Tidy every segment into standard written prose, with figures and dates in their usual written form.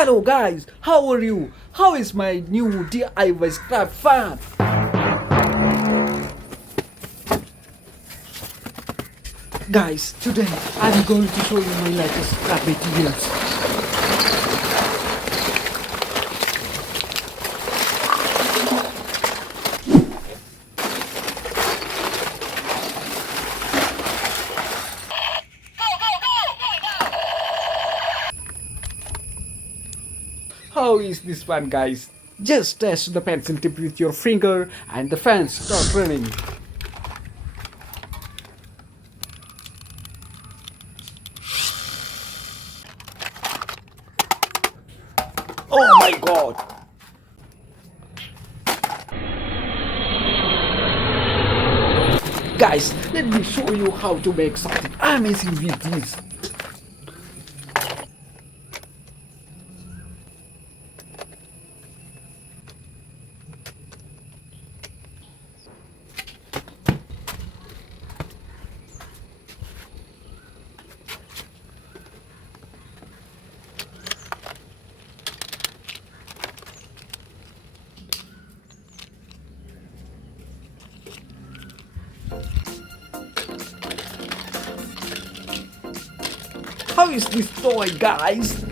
Hello guys, how are you? How is my new DIY scrap fan? Guys, today I'm going to show you my latest scrap materials. How is this one, guys? Just test the pencil tip with your finger and the fans start running. Oh my god! Guys, let me show you how to make something amazing with this. How is this toy, guys?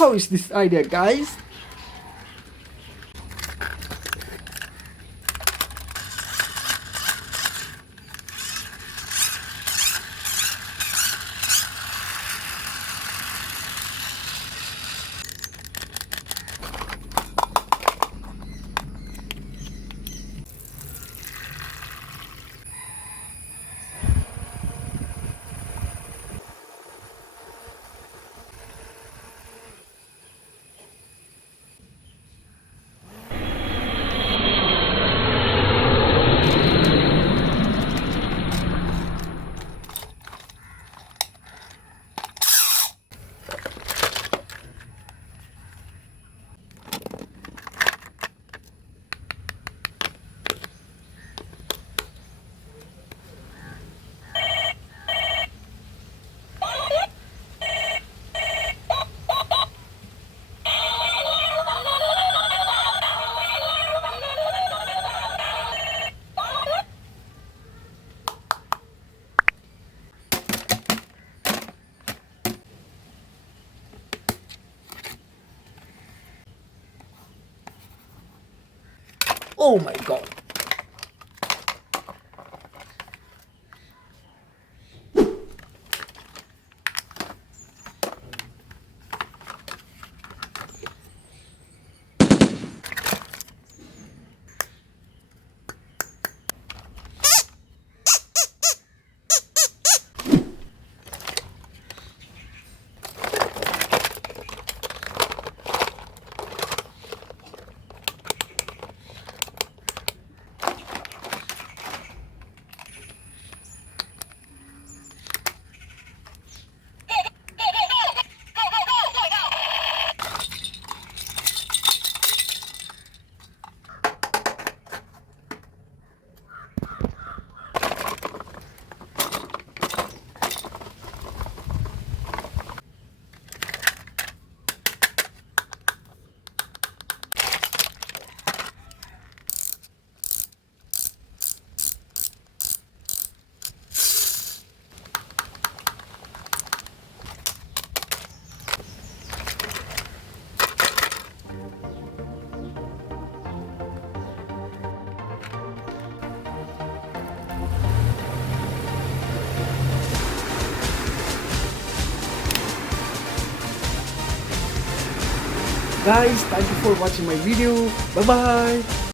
How is this idea, guys? Oh my god! Guys, thank you for watching my video. Bye bye.